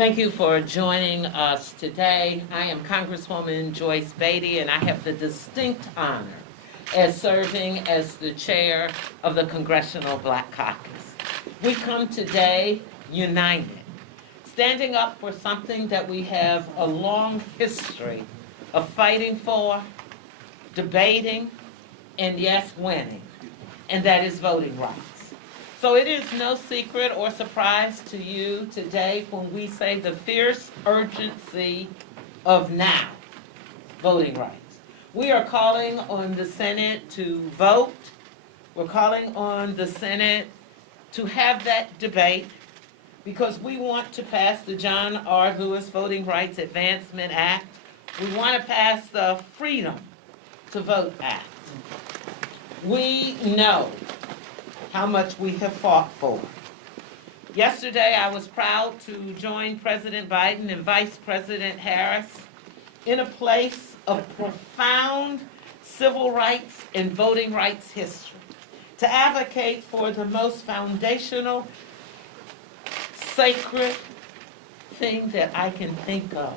Thank you for joining us today. I am Congresswoman Joyce Beatty, and I have the distinct honor as serving as the chair of the Congressional Black Caucus. We come today united, standing up for something that we have a long history of fighting for, debating, and yes, winning, and that is voting rights. So it is no secret or surprise to you today when we say the fierce urgency of now, voting rights. We are calling on the Senate to vote. We're calling on the Senate to have that debate because we want to pass the John R. Lewis Voting Rights Advancement Act. We want to pass the Freedom to Vote Act. We know how much we have fought for. Yesterday, I was proud to join President Biden and Vice President Harris in a place of profound civil rights and voting rights history to advocate for the most foundational, sacred thing that I can think of.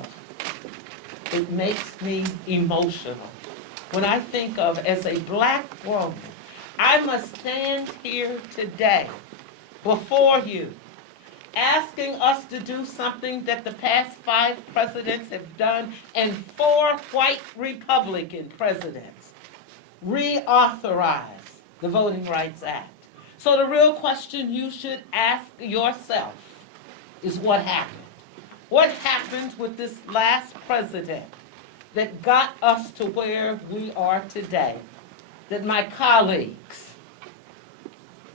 It makes me emotional when I think of, as a black woman, I must stand here today before you asking us to do something that the past 5 presidents have done and 4 white Republican presidents: reauthorize the Voting Rights Act. So the real question you should ask yourself is what happened? What happened with this last president that got us to where we are today, that my colleagues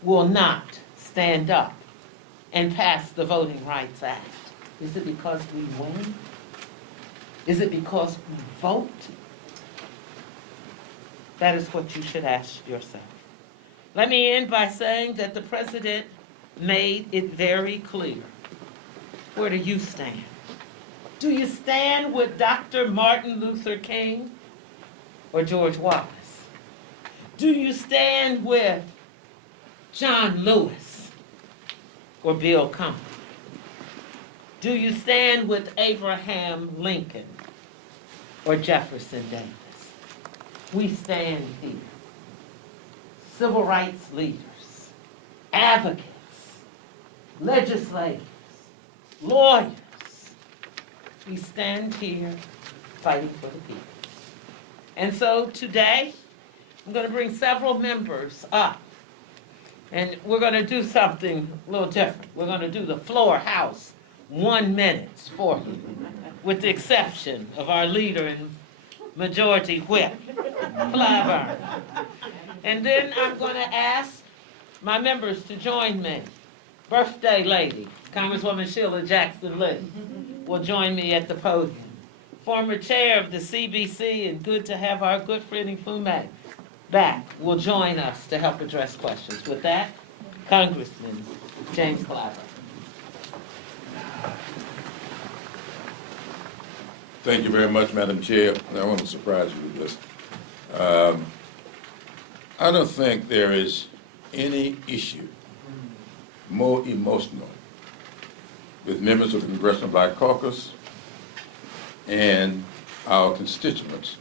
will not stand up and pass the Voting Rights Act? Is it because we win? Is it because we vote? That is what you should ask yourself. Let me end by saying that the president made it very clear. Where do you stand? Do you stand with Dr. Martin Luther King or George Wallace? Do you stand with John Lewis or Bill Clinton? Do you stand with Abraham Lincoln or Jefferson Davis? We stand here, civil rights leaders, advocates, legislators, lawyers. We stand here fighting for the people. And so today, I'm going to bring several members up, and we're going to do something a little different. We're going to do the floor house 1 minute for you, with the exception of our leader and majority whip, Clyburn. And then I'm going to ask my members to join me. Birthday lady, Congresswoman Sheila Jackson-Lee, will join me at the podium. Former chair of the CBC, and good to have our good friend Flume back, will join us to help address questions. With that, Congressman James Clyburn. Thank you very much, Madam Chair. I want to surprise you with this. I don't think there is any issue more emotional with members of the Congressional Black Caucus and our constituents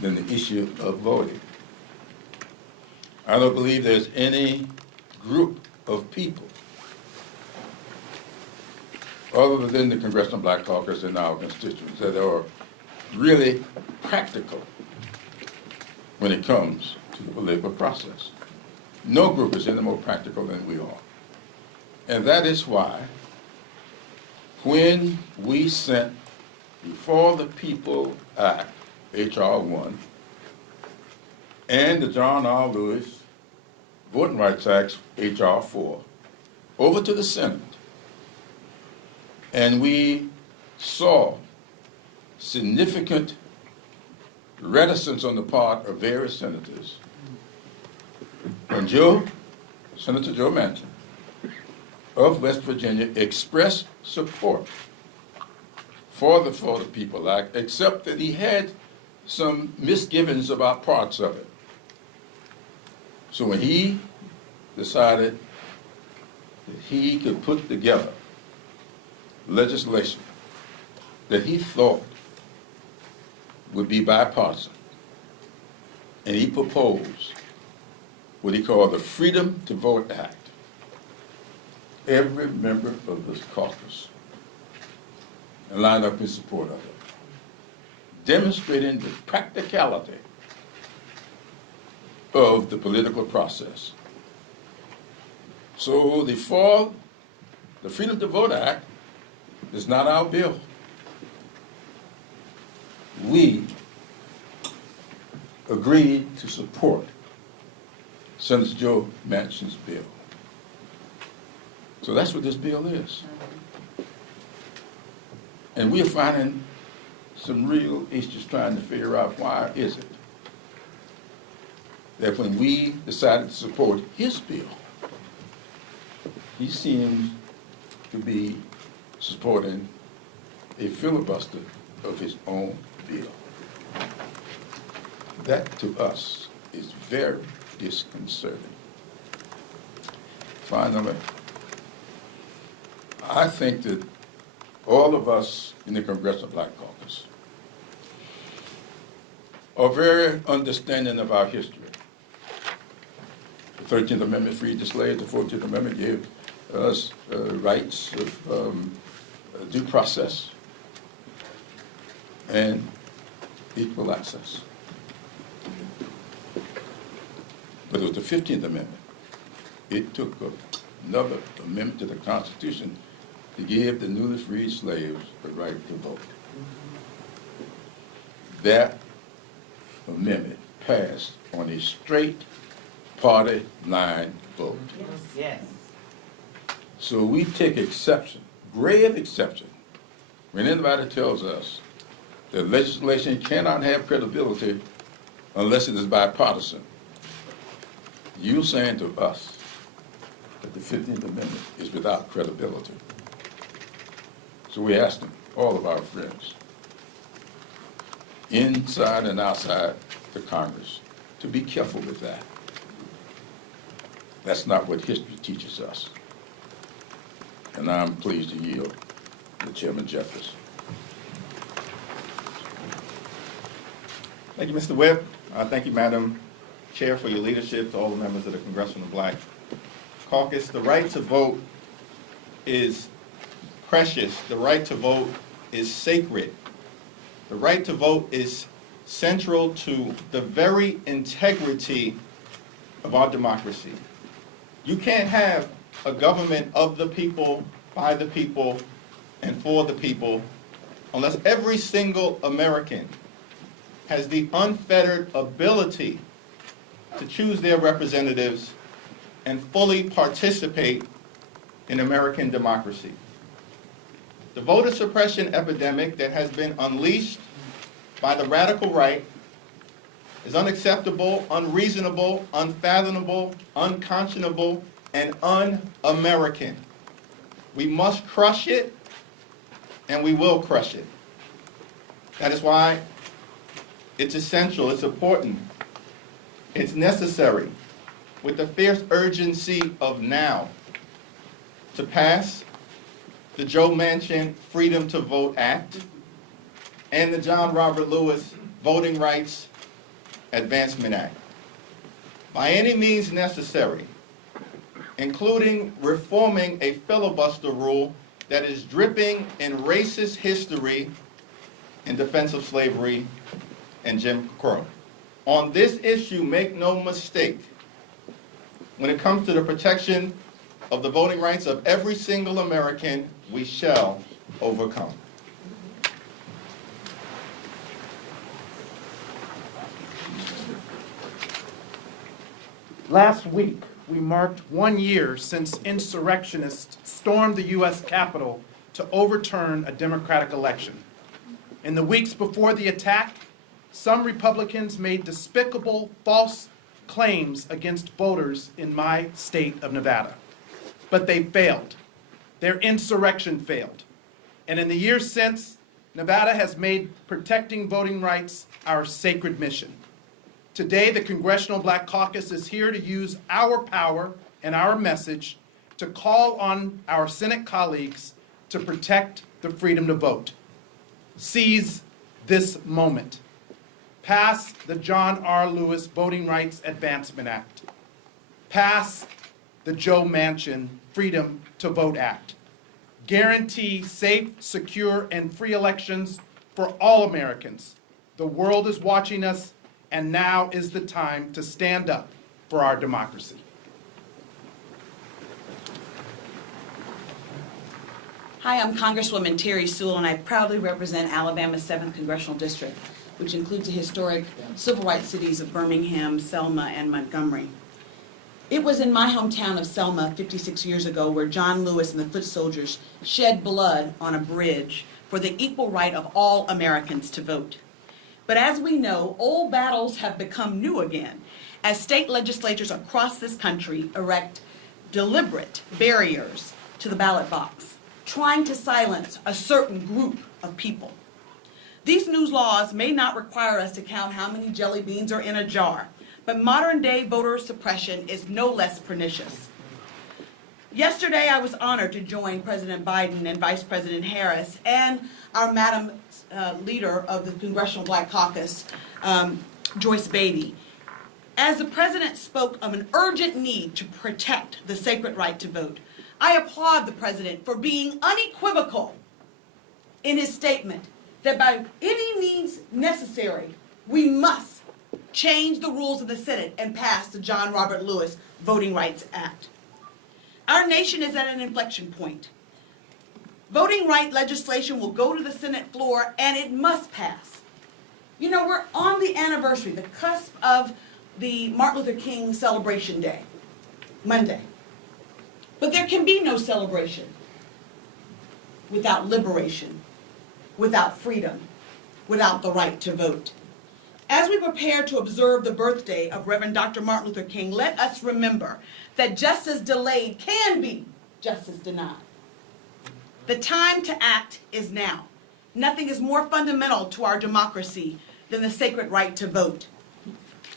than the issue of voting. I don't believe there's any group of people other than the Congressional Black Caucus and our constituents that are really practical when it comes to the political process. No group is any more practical than we are. And that is why when we sent before the People Act, H.R. 1, and the John R. Lewis Voting Rights Act, H.R. 4, over to the Senate, and we saw significant reticence on the part of various senators, when Senator Joe Manchin of West Virginia expressed support for the People Act, except that he had some misgivings about parts of it. So when he decided that he could put together legislation that he thought would be bipartisan, and he proposed what he called the Freedom to Vote Act. Every member of this caucus lined up in support of it, demonstrating the practicality of the political process. So the Freedom to Vote Act is not our bill. We agreed to support Senator Joe Manchin's bill. So that's what this bill is. And we're finding some real issues trying to figure out why is it that when we decided to support his bill, he seems to be supporting a filibuster of his own bill. That to us is very disconcerting. Finally, I think that all of us in the Congressional Black Caucus are very understanding of our history. The 13th Amendment freed the slaves, the 14th Amendment gave us rights of due process and equal access. But it was the 15th Amendment. It took another amendment to the Constitution to give the newly freed slaves the right to vote. That amendment passed on a straight party line vote. Yes. So we take exception, grave exception, when anybody tells us that legislation cannot have credibility unless it is bipartisan. You're saying to us that the 15th Amendment is without credibility. So we're asking all of our friends, inside and outside the Congress, to be careful with that. That's not what history teaches us. And I'm pleased to yield to Chairman Jeffers. Thank you, Mr. Webb. Thank you, Madam Chair, for your leadership, to all the members of the Congressional Black Caucus. The right to vote is precious. The right to vote is sacred. The right to vote is central to the very integrity of our democracy. You can't have a government of the people, by the people, and for the people unless every single American has the unfettered ability to choose their representatives and fully participate in American democracy. The voter suppression epidemic that has been unleashed by the radical right is unacceptable, unreasonable, unfathomable, unconscionable, and un-American. We must crush it, and we will crush it. That is why it's essential, it's important, it's necessary, with the fierce urgency of now, to pass the Joe Manchin Freedom to Vote Act and the John Robert Lewis Voting Rights Advancement Act. By any means necessary, including reforming a filibuster rule that is dripping in racist history in defense of slavery and Jim Crow. On this issue, make no mistake, when it comes to the protection of the voting rights of every single American, we shall overcome. Last week, we marked 1 year since insurrectionists stormed the U.S. Capitol to overturn a Democratic election. In the weeks before the attack, some Republicans made despicable, false claims against voters in my state of Nevada. But they failed. Their insurrection failed. And in the years since, Nevada has made protecting voting rights our sacred mission. Today, the Congressional Black Caucus is here to use our power and our message to call on our Senate colleagues to protect the freedom to vote. Seize this moment. Pass the John R. Lewis Voting Rights Advancement Act. Pass the Joe Manchin Freedom to Vote Act. Guarantee safe, secure, and free elections for all Americans. The world is watching us, and now is the time to stand up for our democracy. Hi, I'm Congresswoman Terry Sewell, and I proudly represent Alabama's 7th Congressional District, which includes the historic civil rights cities of Birmingham, Selma, and Montgomery. It was in my hometown of Selma 56 years ago where John Lewis and the foot soldiers shed blood on a bridge for the equal right of all Americans to vote. But as we know, old battles have become new again as state legislatures across this country erect deliberate barriers to the ballot box, trying to silence a certain group of people. These new laws may not require us to count how many jelly beans are in a jar, but modern-day voter suppression is no less pernicious. Yesterday, I was honored to join President Biden and Vice President Harris and our Madam Leader of the Congressional Black Caucus, Joyce Beatty, as the President spoke of an urgent need to protect the sacred right to vote. I applaud the President for being unequivocal in his statement that by any means necessary, we must change the rules of the Senate and pass the John Robert Lewis Voting Rights Act. Our nation is at an inflection point. Voting right legislation will go to the Senate floor and it must pass. You know, we're on the anniversary, the cusp of the Martin Luther King celebration day, Monday. But there can be no celebration without liberation, without freedom, without the right to vote. As we prepare to observe the birthday of Reverend Dr. Martin Luther King, let us remember that justice delayed can be justice denied. The time to act is now. Nothing is more fundamental to our democracy than the sacred right to vote.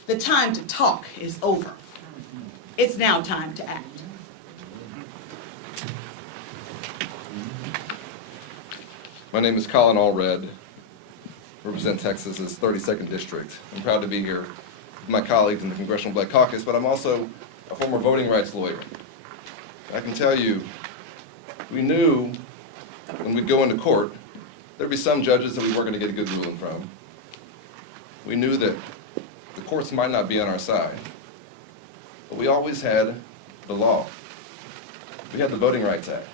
The time to talk is over. It's now time to act. My name is Colin Allred, represent Texas's 32nd District. I'm proud to be here with my colleagues in the Congressional Black Caucus, but I'm also a former voting rights lawyer. I can tell you, we knew when we'd go into court, there'd be some judges that we weren't going to get a good ruling from. We knew that the courts might not be on our side, but we always had the law. We had the Voting Rights Act.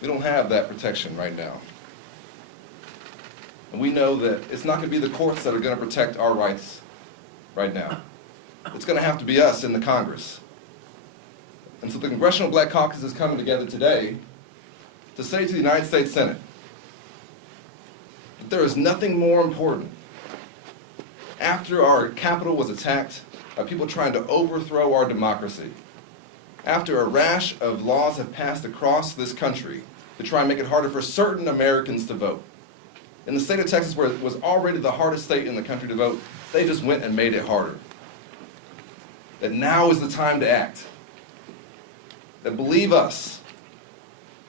We don't have that protection right now. And we know that it's not going to be the courts that are going to protect our rights right now. It's going to have to be us in the Congress. And so the Congressional Black Caucus is coming together today to say to the United States Senate that there is nothing more important. After our Capitol was attacked by people trying to overthrow our democracy, after a rash of laws have passed across this country to try and make it harder for certain Americans to vote, in the state of Texas, where it was already the hardest state in the country to vote, they just went and made it harder. That now is the time to act. That believe us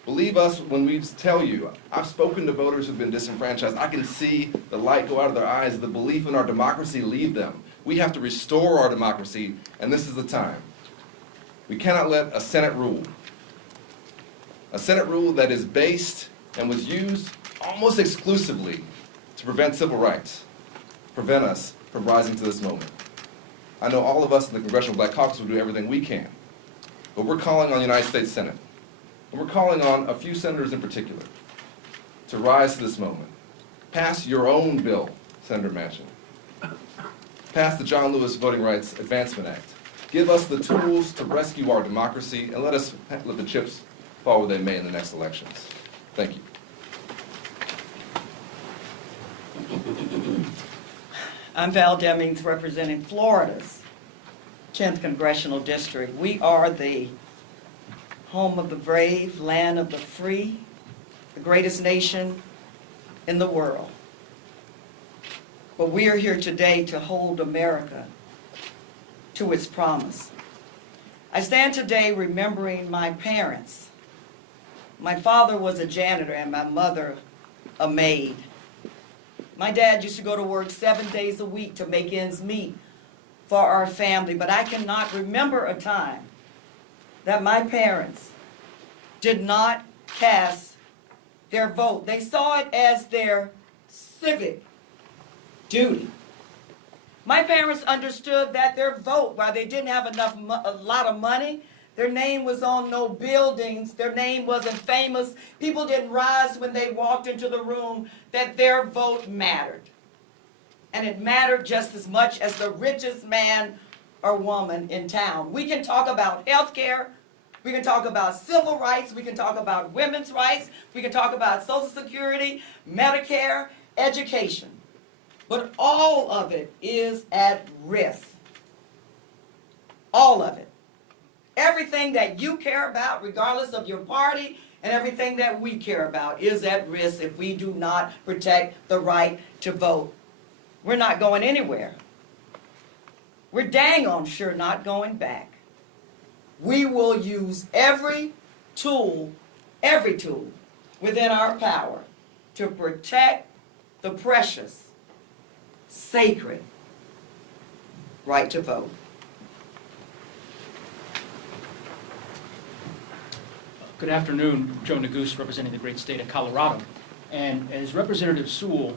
when we tell you. I've spoken to voters who've been disenfranchised. I can see the light go out of their eyes, the belief in our democracy leave them. We have to restore our democracy, and this is the time. We cannot let a Senate rule that is based and was used almost exclusively to prevent civil rights, prevent us from rising to this moment. I know all of us in the Congressional Black Caucus will do everything we can, but we're calling on the United States Senate, and we're calling on a few senators in particular to rise to this moment. Pass your own bill, Senator Manchin. Pass the John Lewis Voting Rights Advancement Act. Give us the tools to rescue our democracy, and let the chips fall where they may in the next elections. Thank you. I'm Val Demings, representing Florida's 10th Congressional District. We are the home of the brave, land of the free, the greatest nation in the world. But we are here today to hold America to its promise. I stand today remembering my parents, My father was a janitor and my mother a maid. My dad used to go to work 7 days a week to make ends meet for our family, but I cannot remember a time that my parents did not cast their vote. They saw it as their civic duty. My parents understood that their vote, while they didn't have a lot of money, their name was on no buildings, their name wasn't famous, people didn't rise when they walked into the room, that their vote mattered. And it mattered just as much as the richest man or woman in town. We can talk about health care, we can talk about civil rights, we can talk about women's rights, we can talk about Social Security, Medicare, education. But all of it is at risk. All of it. Everything that you care about, regardless of your party, and everything that we care about is at risk if we do not protect the right to vote. We're not going anywhere. We're dang on sure not going back. We will use every tool within our power to protect the precious, sacred right to vote. Good afternoon, Joe Neguse, representing the great state of Colorado. And as Representative Sewell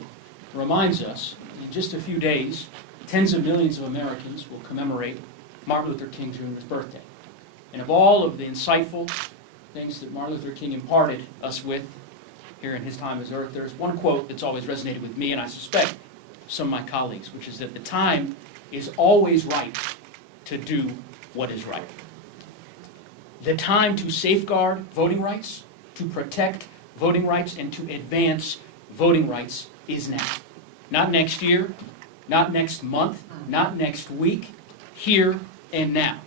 reminds us, in just a few days, tens of millions of Americans will commemorate Martin Luther King Jr.'s birthday. And of all of the insightful things that Martin Luther King imparted us with here in his time as Earth, there's one quote that's always resonated with me, and I suspect some of my colleagues, which is that the time is always right to do what is right. The time to safeguard voting rights, to protect voting rights, and to advance voting rights is now. Not next year, not next month, not next week, here and now.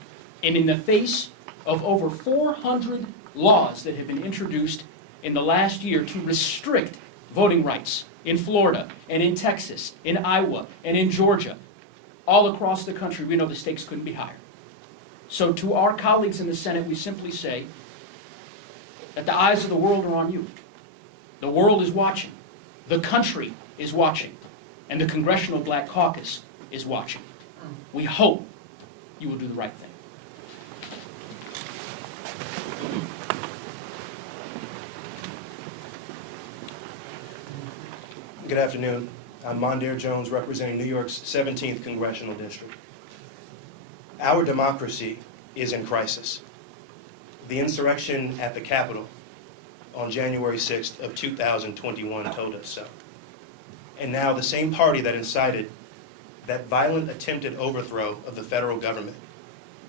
And in the face of over 400 laws that have been introduced in the last year to restrict voting rights in Florida and in Texas, in Iowa and in Georgia, all across the country, we know the stakes couldn't be higher. So to our colleagues in the Senate, we simply say that the eyes of the world are on you. The world is watching. The country is watching. And the Congressional Black Caucus is watching. We hope you will do the right thing. Good afternoon. I'm Mondaire Jones, representing New York's 17th Congressional District. Our democracy is in crisis. The insurrection at the Capitol on January 6th of 2021 told us so. And now the same party that incited that violent attempted overthrow of the federal government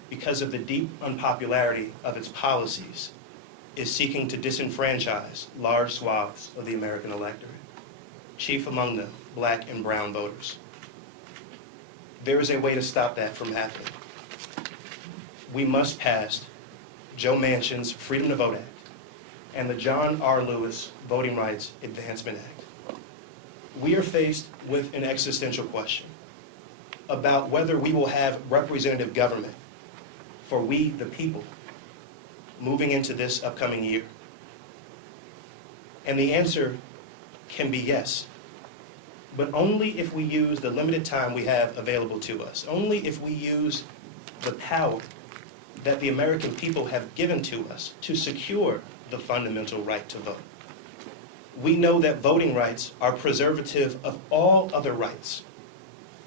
because of the deep unpopularity of its policies is seeking to disenfranchise large swaths of the American electorate, chief among them black and brown voters. There is a way to stop that from happening. We must pass Joe Manchin's Freedom to Vote Act and the John R. Lewis Voting Rights Advancement Act. We are faced with an existential question about whether we will have representative government for we, the people, moving into this upcoming year. And the answer can be yes, but only if we use the limited time we have available to us, only if we use the power that the American people have given to us to secure the fundamental right to vote. We know that voting rights are preservative of all other rights,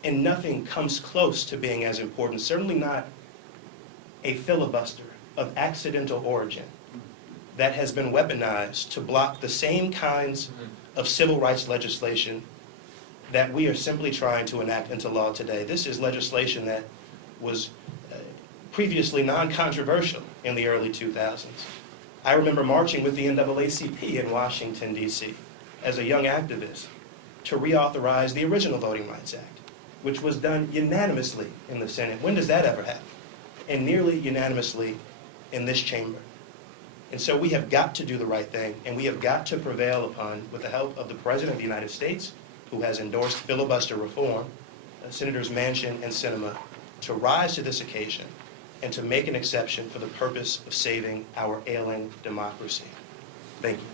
and nothing comes close to being as important, certainly not a filibuster of accidental origin that has been weaponized to block the same kinds of civil rights legislation that we are simply trying to enact into law today. This is legislation that was previously non-controversial in the early 2000s. I remember marching with the NAACP in Washington, D.C. as a young activist to reauthorize the original Voting Rights Act, which was done unanimously in the Senate. When does that ever happen? And nearly unanimously in this chamber. And so we have got to do the right thing, and we have got to prevail upon, with the help of the President of the United States, who has endorsed filibuster reform, Senators Manchin and Sinema, to rise to this occasion and to make an exception for the purpose of saving our ailing democracy. Thank you.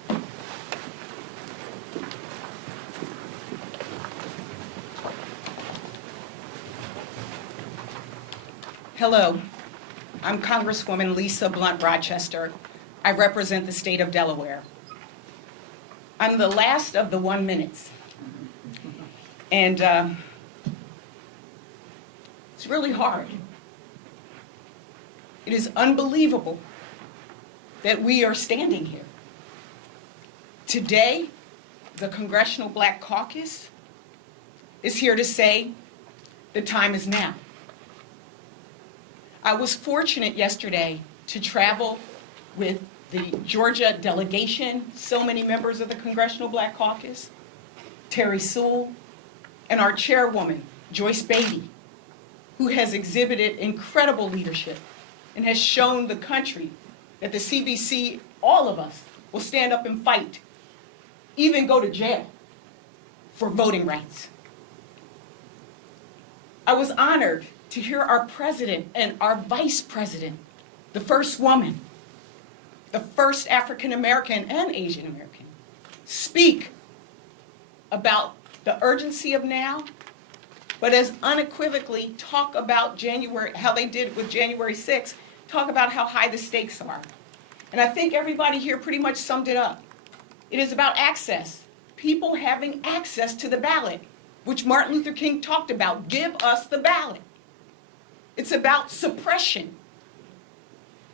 Hello, I'm Congresswoman Lisa Blunt Rochester. I represent the state of Delaware. I'm the last of the 1 minutes. And it's really hard. It is unbelievable that we are standing here. Today, the Congressional Black Caucus is here to say the time is now. I was fortunate yesterday to travel with the Georgia delegation, so many members of the Congressional Black Caucus, Terry Sewell, and our chairwoman, Joyce Beatty, who has exhibited incredible leadership and has shown the country that the CBC, all of us, will stand up and fight, even go to jail for voting rights. I was honored to hear our president and our vice president, the first woman, the first African American and Asian American, speak about the urgency of now, but as unequivocally talk about January, how they did with January 6th, talk about how high the stakes are. And I think everybody here pretty much summed it up. It is about access, people having access to the ballot, which Martin Luther King talked about. Give us the ballot. It's about suppression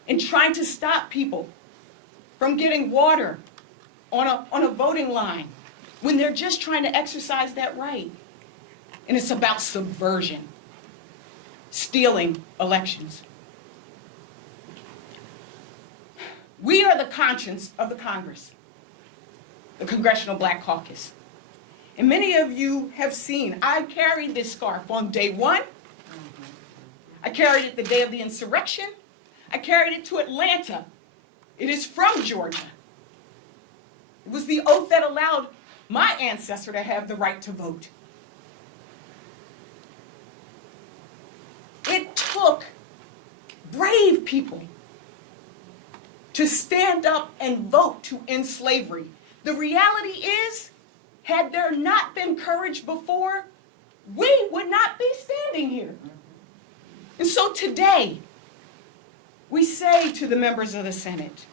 and trying to stop people from getting water on a voting line when they're just trying to exercise that right. And it's about subversion, stealing elections. We are the conscience of the Congress, the Congressional Black Caucus. And many of you have seen, I carried this scarf on day one. I carried it the day of the insurrection. I carried it to Atlanta. It is from Georgia. It was the oath that allowed my ancestor to have the right to vote. It took brave people to stand up and vote to end slavery. The reality is, had there not been courage before, we would not be standing here. And so today, we say to the members of the Senate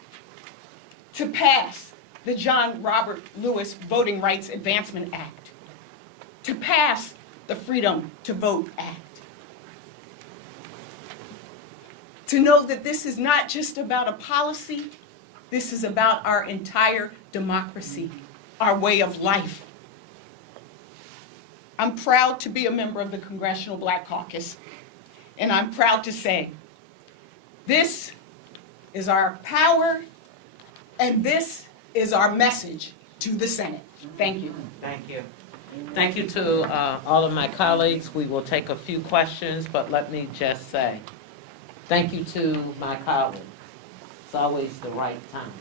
to pass the John Robert Lewis Voting Rights Advancement Act, to pass the Freedom to Vote Act, to know that this is not just about a policy, this is about our entire democracy, our way of life. I'm proud to be a member of the Congressional Black Caucus, and I'm proud to say, this is our power, and this is our message to the Senate. Thank you. Thank you. Thank you to all of my colleagues. We will take a few questions, but let me just say, thank you to my colleagues. It's always the right time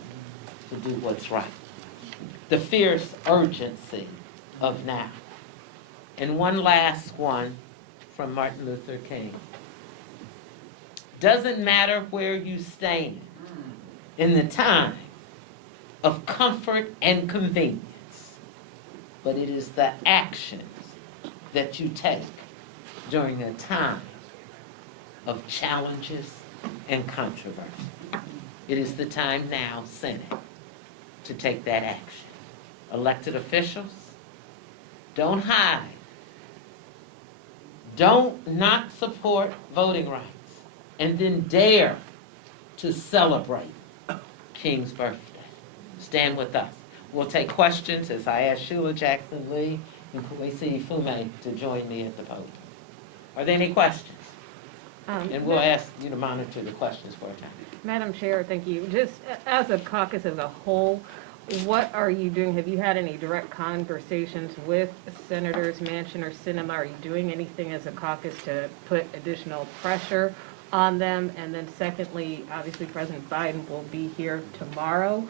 to do what's right. The fierce urgency of now. And one last one from Martin Luther King. Doesn't matter where you stand in the time of comfort and convenience, but it is the actions that you take during a time of challenges and controversy. It is the time now, Senate, to take that action. Elected officials, don't hide. Don't not support voting rights and then dare to celebrate King's birthday. Stand with us. We'll take questions as I ask Sheila Jackson Lee and Kwesi Fume to join me at the podium. Are there any questions? And we'll ask you to monitor the questions for a time. Madam Chair, thank you. Just as a caucus as a whole, what are you doing? Have you had any direct conversations with Senators Manchin or Sinema? Are you doing anything as a caucus to put additional pressure on them? And then secondly, obviously President Biden will be here tomorrow.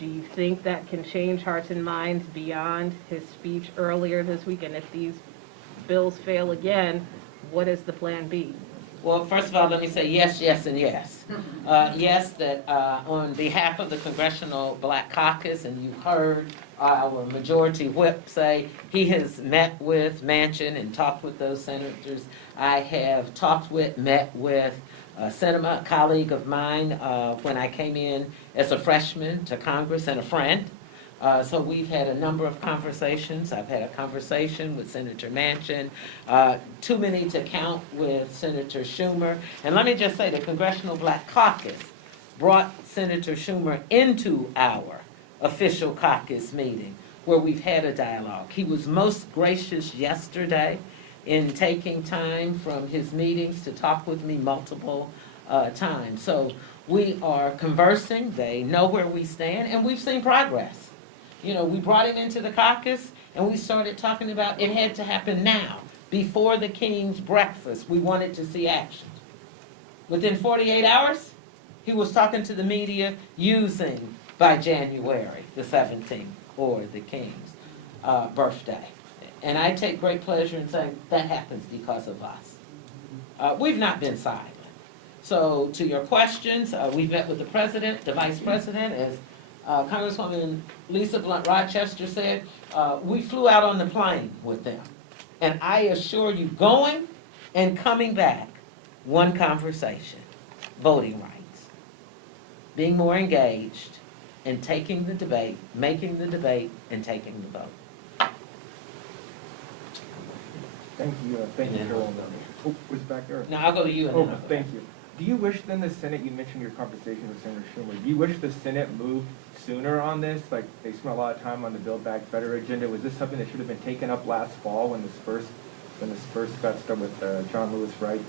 Do you think that can change hearts and minds beyond his speech earlier this week? And if these bills fail again, what is the plan B? Well, first of all, let me say yes, yes, and yes. Yes, that on behalf of the Congressional Black Caucus, and you heard our majority whip say he has met with Manchin and talked with those senators. I have met with Sinema, a colleague of mine, when I came in as a freshman to Congress and a friend. So we've had a number of conversations. I've had a conversation with Senator Manchin, too many to count with Senator Schumer. And let me just say, the Congressional Black Caucus brought Senator Schumer into our official caucus meeting where we've had a dialogue. He was most gracious yesterday in taking time from his meetings to talk with me multiple times. So we are conversing, they know where we stand, and we've seen progress. You know, we brought him into the caucus and we started talking about it had to happen now, before the King's breakfast. We wanted to see action. Within 48 hours, he was talking to the media using by January the 17th or the King's birthday. And I take great pleasure in saying that happens because of us. We've not been silent. So to your questions, we've met with the president, the vice president, as Congresswoman Lisa Blunt Rochester said, we flew out on the plane with them. And I assure you, going and coming back, one conversation, voting rights. Being more engaged and taking the debate, making the debate, and taking the vote. Thank you, Chairwoman. Oh, who's back there? Now, I'll go to you and then Oh, I'll go thank you. Do you wish then the Senate, you mentioned your conversation with Senator Schumer, do you wish the Senate moved sooner on this? Like, they spent a lot of time on the Build Back Better agenda. Was this something that should have been taken up last fall when this first got started with John Lewis Wright's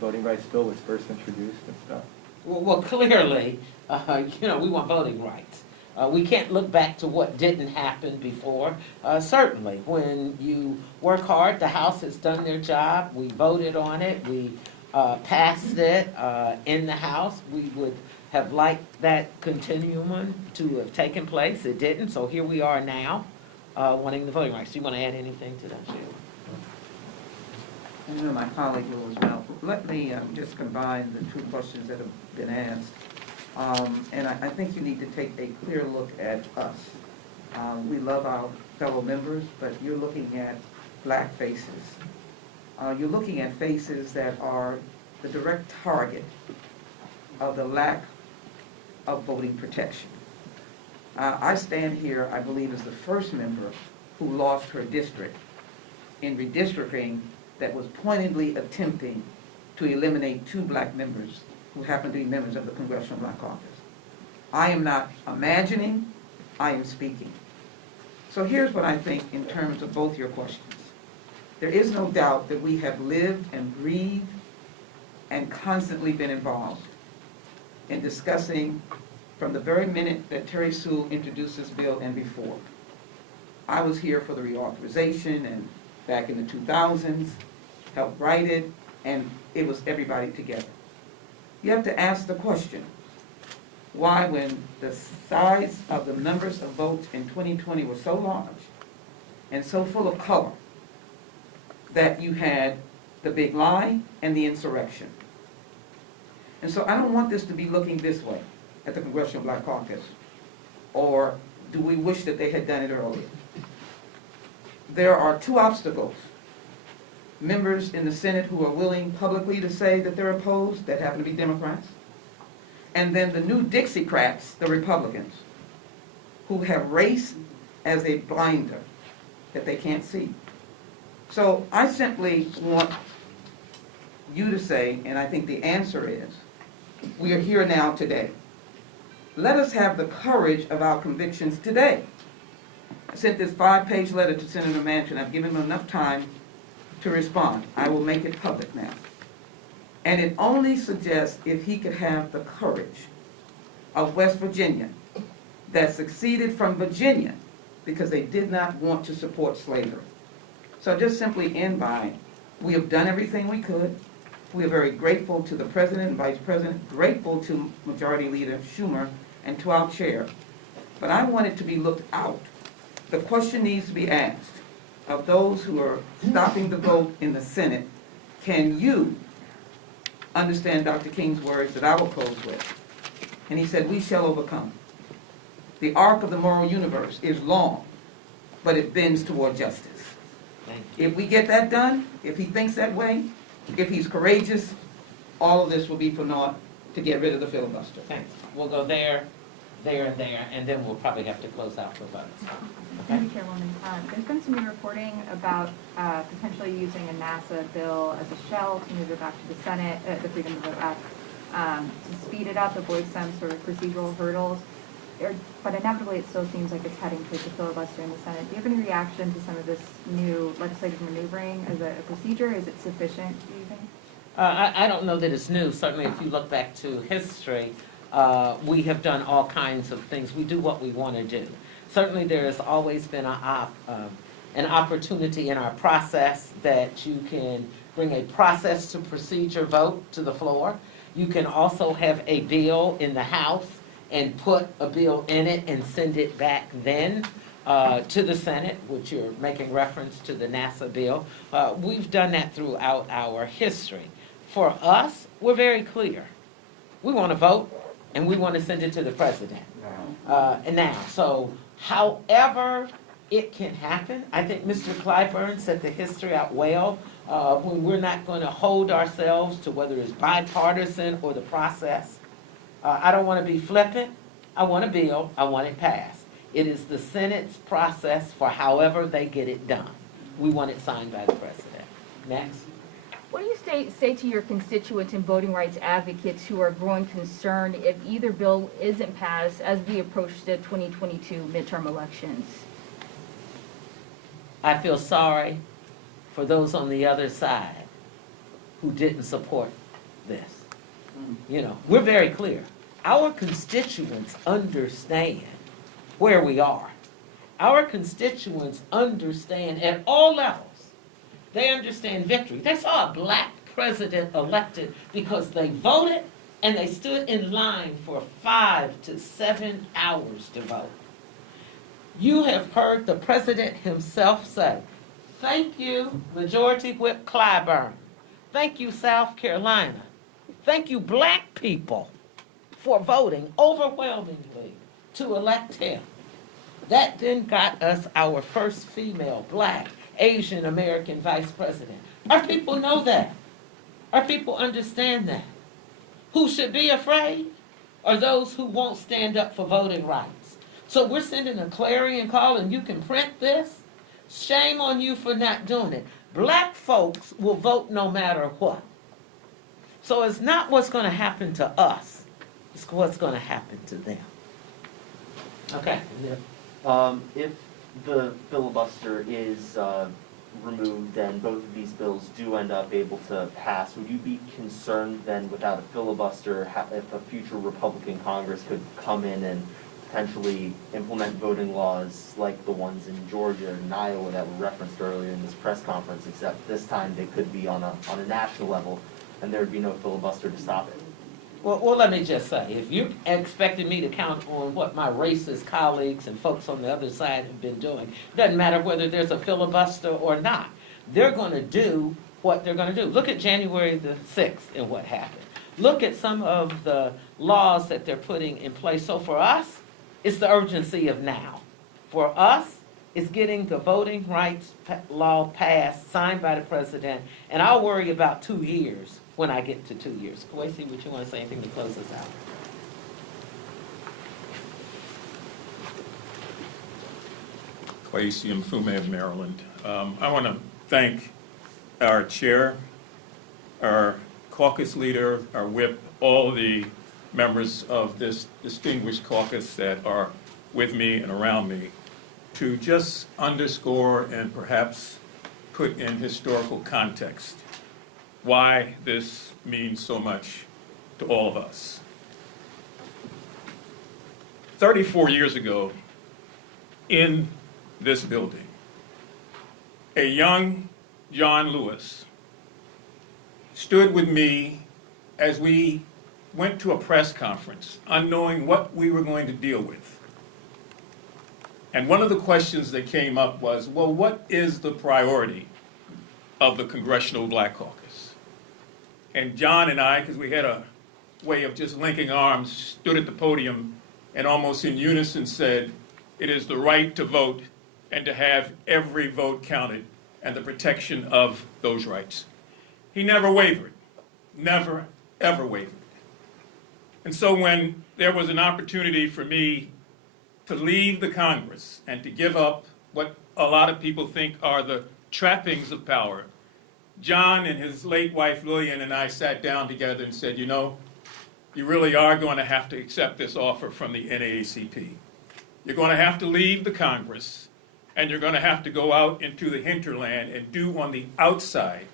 voting rights bill was first introduced and stuff? Well, clearly, we want voting rights. We can't look back to what didn't happen before. Certainly, when you work hard, the House has done their job. We voted on it. We passed it in the House. We would have liked that continuum to have taken place. It didn't, so here we are now, wanting the voting rights. Do you want to add anything to that, Sheila? I know my colleague will as well. Let me just combine the two questions that have been asked. And I think you need to take a clear look at us. We love our fellow members, but you're looking at black faces. You're looking at faces that are the direct target of the lack of voting protection. I stand here, I believe, as the first member who lost her district in redistricting that was pointedly attempting to eliminate 2 black members who happen to be members of the Congressional Black Caucus. I am not imagining, I am speaking. So here's what I think in terms of both your questions. There is no doubt that we have lived and breathed and constantly been involved in discussing from the very minute that Terry Sewell introduced this bill and before. I was here for the reauthorization and back in the 2000s, helped write it, and it was everybody together. You have to ask the question, why when the size of the numbers of votes in 2020 were so large and so full of color that you had the big lie and the insurrection. And so I don't want this to be looking this way at the Congressional Black Caucus, or do we wish that they had done it earlier? There are 2 obstacles. Members in the Senate who are willing publicly to say that they're opposed, that happen to be Democrats. And then the new Dixiecrats, the Republicans, who have race as a blinder that they can't see. So I simply want you to say, and I think the answer is, we are here now today. Let us have the courage of our convictions today. I sent this 5-page letter to Senator Manchin. I've given him enough time to respond. I will make it public now. And it only suggests if he could have the courage of West Virginia that succeeded from Virginia because they did not want to support slavery. So just simply end by, we have done everything we could. We are very grateful to the President and Vice President, grateful to Majority Leader Schumer and to our chair. But I want it to be looked out. The question needs to be asked of those who are stopping the vote in the Senate, can you understand Dr. King's words that I will close with. And he said, "We shall overcome. The arc of the moral universe is long, but it bends toward justice." Thank you. If we get that done, if he thinks that way, if he's courageous, all of this will be for naught to get rid of the filibuster. Thanks. We'll go there, and there, and then we'll probably have to close out for votes. Thank you, Chairwoman. There's been some new reporting about potentially using a NASA bill as a shell to move it back to the Senate, the Freedom of Vote Act, to speed it up, avoid some sort of procedural hurdles. But inevitably, it still seems like it's heading towards the filibuster in the Senate. Do you have any reaction to some of this new legislative maneuvering as a procedure? Is it sufficient, do you think? I don't know that it's new. Certainly, if you look back to history, we have done all kinds of things. We do what we want to do. Certainly, there has always been an opportunity in our process that you can bring a process to procedure vote to the floor. You can also have a bill in the House and put a bill in it and send it back then to the Senate, which you're making reference to the NASA bill. We've done that throughout our history. For us, we're very clear. We want to vote, and we want to send it to the president. And now, so however it can happen, I think Mr. Clyburn set the history out well, when we're not going to hold ourselves to whether it's bipartisan or the process. I don't want to be flippant. I want a bill. I want it passed. It is the Senate's process for however they get it done. We want it signed by the president. Next. What do you say to your constituents and voting rights advocates who are growing concerned if either bill isn't passed as we approach the 2022 midterm elections? I feel sorry for those on the other side who didn't support this. You know, we're very clear. Our constituents understand where we are. Our constituents understand at all levels. They understand victory. They saw a black president elected because they voted and they stood in line for 5 to 7 hours to vote. You have heard the president himself say, "Thank you, Majority Whip Clyburn. Thank you, South Carolina. Thank you, black people, for voting overwhelmingly to elect him." That then got us our first female, black, Asian American vice president. Our people know that. Our people understand that. Who should be afraid are those who won't stand up for voting rights. So we're sending a clarion call, and you can print this. Shame on you for not doing it. Black folks will vote no matter what. So it's not what's going to happen to us. It's what's going to happen to them. Okay. If the filibuster is removed and both of these bills do end up able to pass, would you be concerned then without a filibuster if a future Republican Congress could come in and potentially implement voting laws like the ones in Georgia and Iowa that were referenced earlier in this press conference, except this time they could be on a national level and there would be no filibuster to stop it? Well, let me just say, if you expected me to count on what my racist colleagues and folks on the other side have been doing, doesn't matter whether there's a filibuster or not. They're going to do what they're going to do. Look at January the 6th and what happened. Look at some of the laws that they're putting in place. So for us, it's the urgency of now. For us, it's getting the voting rights law passed, signed by the president, and I'll worry about 2 years when I get to 2 years. Kwesi, would you want to say anything to close us out? Kwesi Mfume of Maryland. I want to thank our chair, our caucus leader, our whip, all the members of this distinguished caucus that are with me and around me, to just underscore and perhaps put in historical context why this means so much to all of us. 34 years ago, in this building, a young John Lewis stood with me as we went to a press conference, unknowing what we were going to deal with. And one of the questions that came up was, well, what is the priority of the Congressional Black Caucus? And John and I, because we had a way of just linking arms, stood at the podium and almost in unison said, it is the right to vote and to have every vote counted and the protection of those rights. He never wavered, never, ever wavered. And so when there was an opportunity for me to leave the Congress and to give up what a lot of people think are the trappings of power, John and his late wife Lillian and I sat down together and said, you know, you really are going to have to accept this offer from the NAACP. You're going to have to leave the Congress, and you're going to have to go out into the hinterland and do on the outside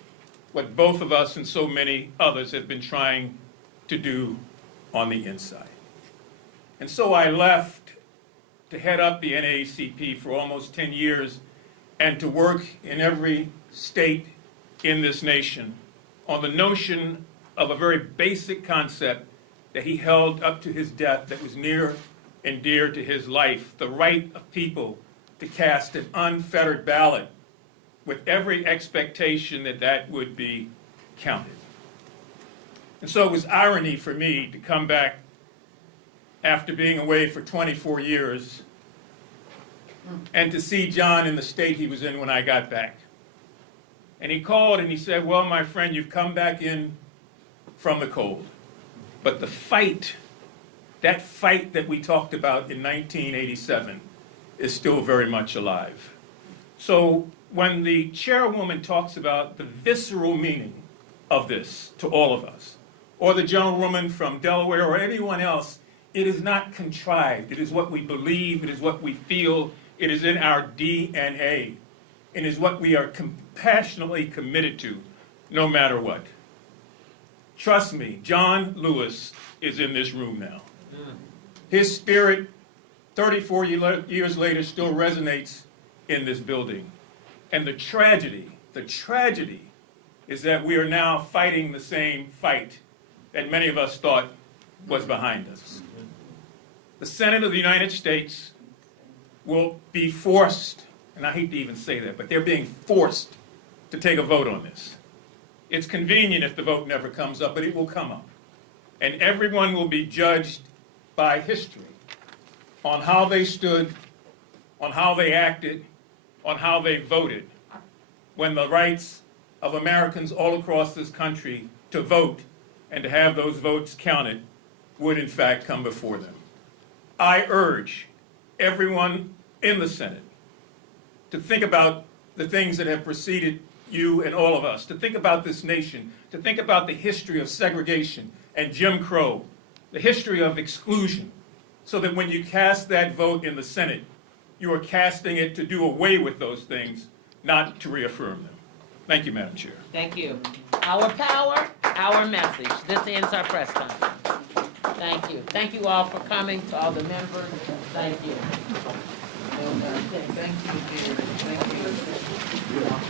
what both of us and so many others have been trying to do on the inside. And so I left to head up the NAACP for almost 10 years and to work in every state in this nation on the notion of a very basic concept that he held up to his death that was near and dear to his life, the right of people to cast an unfettered ballot with every expectation that that would be counted. And so it was irony for me to come back after being away for 24 years and to see John in the state he was in when I got back. And he called and he said, well, my friend, you've come back in from the cold. But the fight, that fight that we talked about in 1987 is still very much alive. So when the chairwoman talks about the visceral meaning of this to all of us, or the gentlewoman from Delaware or anyone else, it is not contrived. It is what we believe. It is what we feel. It is in our DNA. It is what we are compassionately committed to, no matter what. Trust me, John Lewis is in this room now. His spirit, 34 years later, still resonates in this building. And the tragedy is that we are now fighting the same fight that many of us thought was behind us. The Senate of the United States will be forced, and I hate to even say that, but they're being forced to take a vote on this. It's convenient if the vote never comes up, but it will come up. And everyone will be judged by history on how they stood, on how they acted, on how they voted when the rights of Americans all across this country to vote and to have those votes counted would in fact come before them. I urge everyone in the Senate to think about the things that have preceded you and all of us, to think about this nation, to think about the history of segregation and Jim Crow, the history of exclusion, so that when you cast that vote in the Senate, you are casting it to do away with those things, not to reaffirm them. Thank you, Madam Chair. Thank you. Our power, our message. This ends our press conference. Thank you. Thank you all for coming, to all the members. Thank you. Thank you, dear. Thank you.